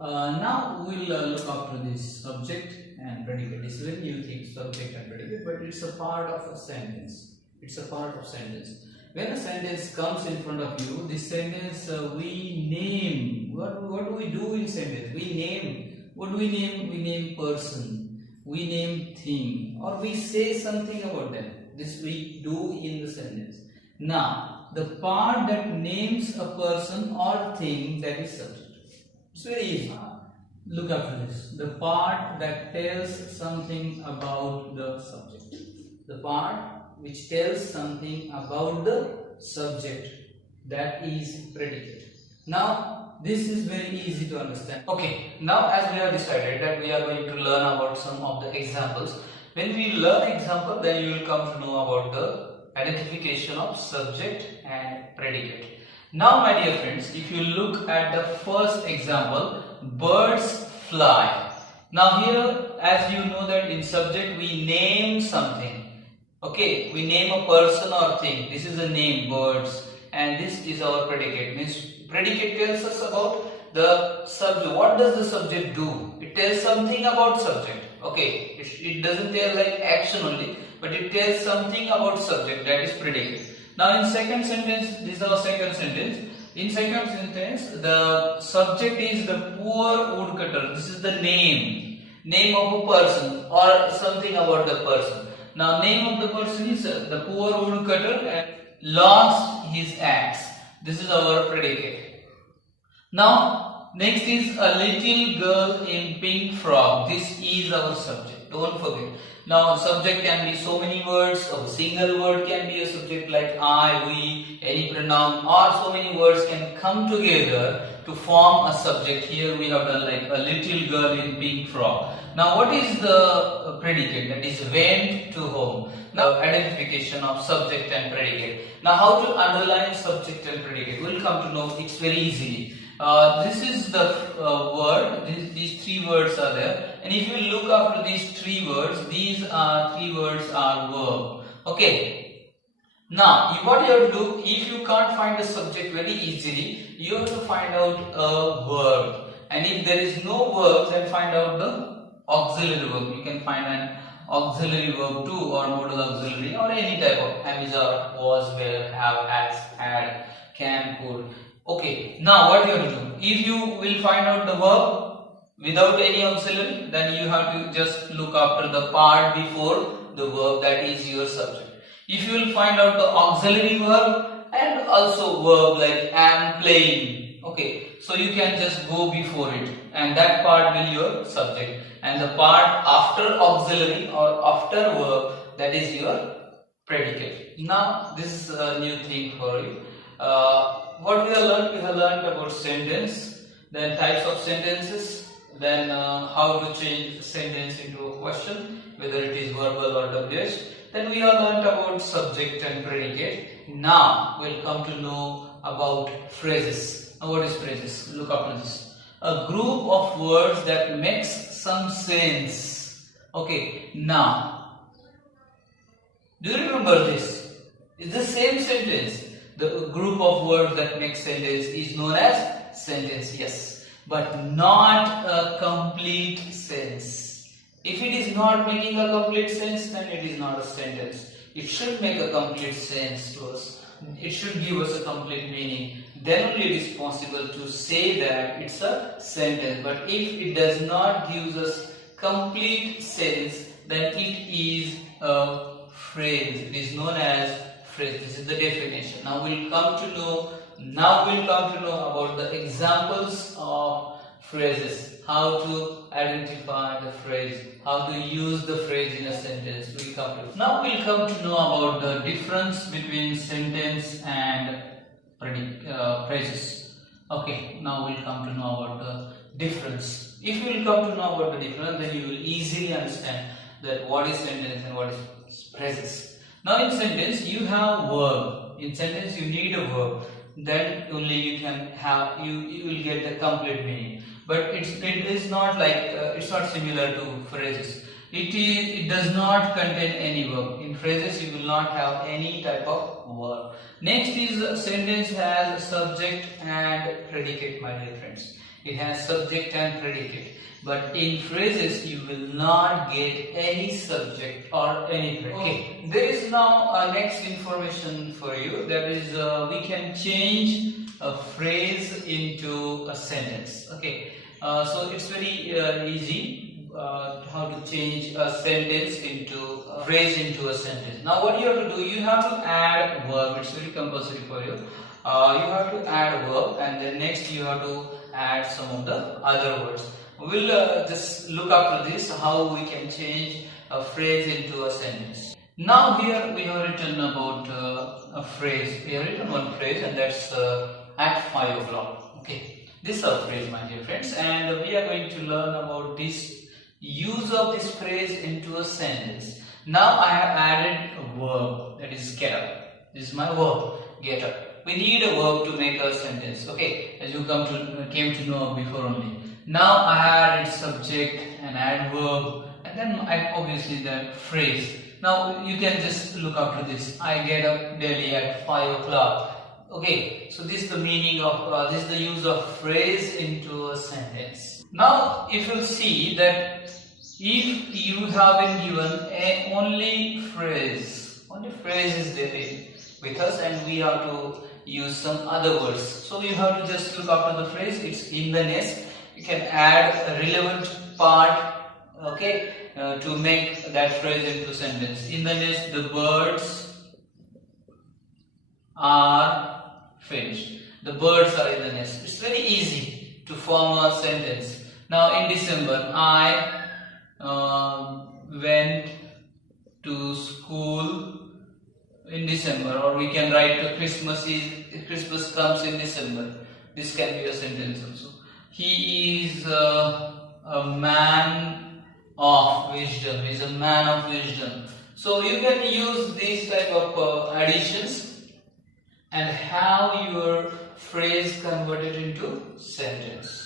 Now we'll look after this subject and predicate. This is a new thing, subject and predicate, but it's a part of a sentence. It's a part of sentence. When a sentence comes in front of you, this sentence we name. What do we do in sentence? We name. What do we name? We name person. We name thing, or we say something about them. This we do in the sentence. Now, the part that names a person or thing, that is subject. It's very easy. Look after this. The part that tells something about the subject. The part which tells something about the subject, that is predicate. Now, this is very easy to understand. Okay, now as we have decided that we are going to learn about some of the examples. When we learn example, then you will come to know about the identification of subject and predicate. Now my dear friends, if you look at the first example, birds fly. Now here, as you know that in subject we name something. Okay, we name a person or thing. This is a name, birds, and this is our predicate. Means predicate tells us about the subject. What does the subject do? It tells something about subject. Okay, it doesn't tell like action only, but it tells something about subject, that is predicate. Now in second sentence, this is our second sentence. In second sentence, the subject is the poor woodcutter. This is the name of a person or something about the person. Now name of the person is the poor woodcutter and lost his axe. This is our predicate. Now next is a little girl in pink frock. This is our subject. Don't forget. Now subject can be so many words. A single word can be a subject like I, we, any pronoun, or so many words can come together to form a subject. Here we have done like a little girl in pink frock. Now what is the predicate? That is went to home. Now identification of subject and predicate. Now how to underline subject and predicate? We'll come to know it very easily. This is the word. These three words are there, and if you look after these three words, these three words are verb. Okay. Now what you have to do, if you can't find the subject very easily, you have to find out a verb, and if there is no verb, then find out the auxiliary verb. You can find an auxiliary verb too, or modal auxiliary, or any type of am, is, are, was, were, have, has, had, can, could. Okay, now what you have to do? If you will find out the verb without any auxiliary, then you have to just look after the part before the verb, that is your subject. If you will find out the auxiliary verb and also verb like am playing, okay, so you can just go before it, and that part will be your subject, and the part after auxiliary or after verb, that is your predicate. Now this is a new thing for you. What we have learned? We have learned about sentence, then types of sentences, then how to change sentence into a question, whether it is verbal or WH. Then we have learned about subject and predicate. Now we'll come to know about phrases. Now what is phrases? Look after this. A group of words that makes some sense. Okay, now do you remember this? It's the same sentence. The group of words that make sentence is known as sentence, yes, but not a complete sense. If it is not making a complete sense, then it is not a sentence. It should make a complete sense to us. It should give us a complete meaning. Then only it is possible to say that it's a sentence. But if it does not give us complete sense, then it is a phrase. It is known as phrase. This is the definition. Now we'll come to know about the examples of phrases, how to identify the phrase, how to use the phrase in a sentence. Now we'll come to know about the difference between sentence and phrases. Okay, now we'll come to know about the difference. If you will come to know about the difference, then you will easily understand that what is sentence and what is phrases. Now in sentence you have verb. In sentence you need a verb. Then only you can have you will get the complete meaning. But it is not like it's not similar to phrases. It does not contain any verb. In phrases you will not have any type of verb. Next is sentence has subject and predicate, my dear friends. It has subject and predicate. But in phrases, you will not get any subject or any predicate. Okay. There is now next information for you. That is, we can change a phrase into a sentence. Okay. So it's very easy how to change a sentence into a phrase into a sentence. Now, what you have to do, you have to add verb. It's very compulsory for you. You have to add verb, and then next you have to add some of the other words. We'll just look after this how we can change a phrase into a sentence. Now here we have written about a phrase. We have written one phrase, and that's at 5 o'clock. Okay, this is a phrase, my dear friends, and we are going to learn about this use of this phrase into a sentence. Now I have added a verb, that is get up. This is my verb, get up. We need a verb to make a sentence. Okay, as you came to know before only. Now I added subject and add verb, and then obviously the phrase. Now you can just look after this. I get up daily at 5 o'clock. Okay, so this is the meaning of this is the use of phrase into a sentence. Now if you'll see that if you have been given only phrase is there with us, and we have to use some other words. So you have to just look after the phrase. It's in the nest. You can add a relevant part, okay, to make that phrase into sentence. In the nest, the birds are finished. The birds are in the nest. It's very easy to form a sentence. Now in December, I went to school in December, or we can write Christmas comes in December. This can be a sentence also. He is a man of wisdom. He is a man of wisdom. So you can use these type of additions and have your phrase converted into sentence.